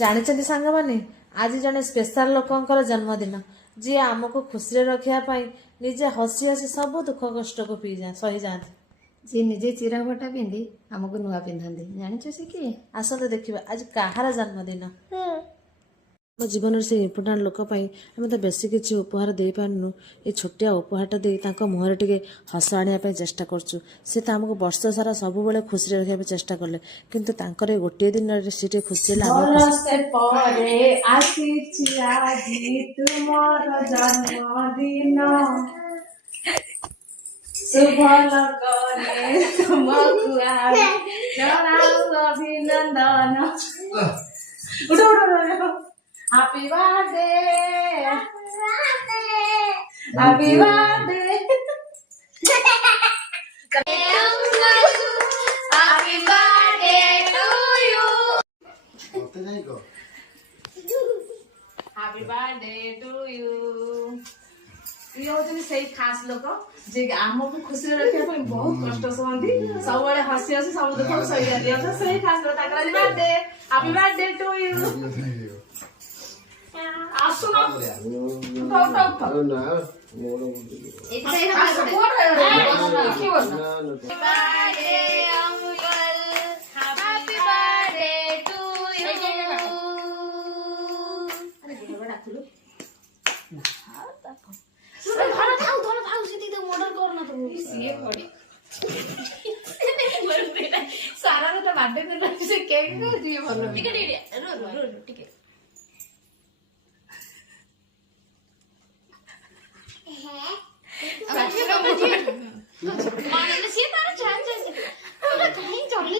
ଜାଣିଛନ୍ତି ସାଙ୍ଗମାନେ, ଆଜି ଜଣେ ସ୍ପେଶାଲ ଲୋକଙ୍କର ଜନ୍ମଦିନ, ଯିଏ ଆମକୁ ଖୁସିରେ ରଖିବା ପାଇଁ ନିଜେ ହସି ହସି ସବୁ ଦୁଃଖ କଷ୍ଟକୁ ସହିଯାଆନ୍ତି। ଯିଏ ନିଜେ ଚିରା ଫଟା ପିନ୍ଧି ଆମକୁ ନୂଆ ପିନ୍ଧନ୍ତି। ଜାଣିଛ ସେ କିଏ? ଆସନ୍ତୁ ଦେଖିବା ଆଜି କାହାର ଜନ୍ମଦିନ। ଆମ ଜୀବନରେ ସେ ଇମ୍ପୋର୍ଟାଣ୍ଟ ଲୋକ ପାଇଁ ଆମେ ତ ବେଶୀ କିଛି ଉପହାର ଦେଇପାରୁନୁ। ଏ ଛୋଟିଆ ଉପହାରଟା ଦେଇ ତାଙ୍କ ମୁହଁରେ ଟିକେ ହସ ଆଣିବା ପାଇଁ ଚେଷ୍ଟା କରୁଛୁ। ସେ ତ ଆମକୁ ବର୍ଷ ସାରା ସବୁବେଳେ ଖୁସିରେ ରଖିବା ପାଇଁ ଚେଷ୍ଟା କଲେ, କିନ୍ତୁ ତାଙ୍କର ଏ ଗୋଟିଏ ଦିନରେ ସେ ଟିକେ ଖୁସି ହେଲେ ବର୍ଷେ ପରେ ଆସିଛି ଆଜି ତୁମର ଜନ୍ମଦିନ, ଶୁଭ ଲଗରେ ତୁମକୁ ଜଣାଉ ଅଭିନନ୍ଦନ। Happy birthday, happy birthday, happy birthday to you, happy birthday to you. ଇଏ ହଉଛନ୍ତି ସେଇ ଖାସ ଲୋକ ଯେ ଆମକୁ ଖୁସିରେ ରଖିବା ପାଇଁ ବହୁତ କଷ୍ଟ ସହନ୍ତି, ସବୁବେଳେ ହସି ହସି ସବୁ ଦୁଃଖକୁ ସହିଯାନ୍ତି। ସେଇ ଖାସ ଲୋକ, ତାଙ୍କର ଆଜି birthday, happy birthday to you. ଆସୁନ ସାରା ବାର୍ଥଡେ ଦିନ ସେ କେକ୍ ଯିଏ ଭଲ ଟିକେ ଟିକେ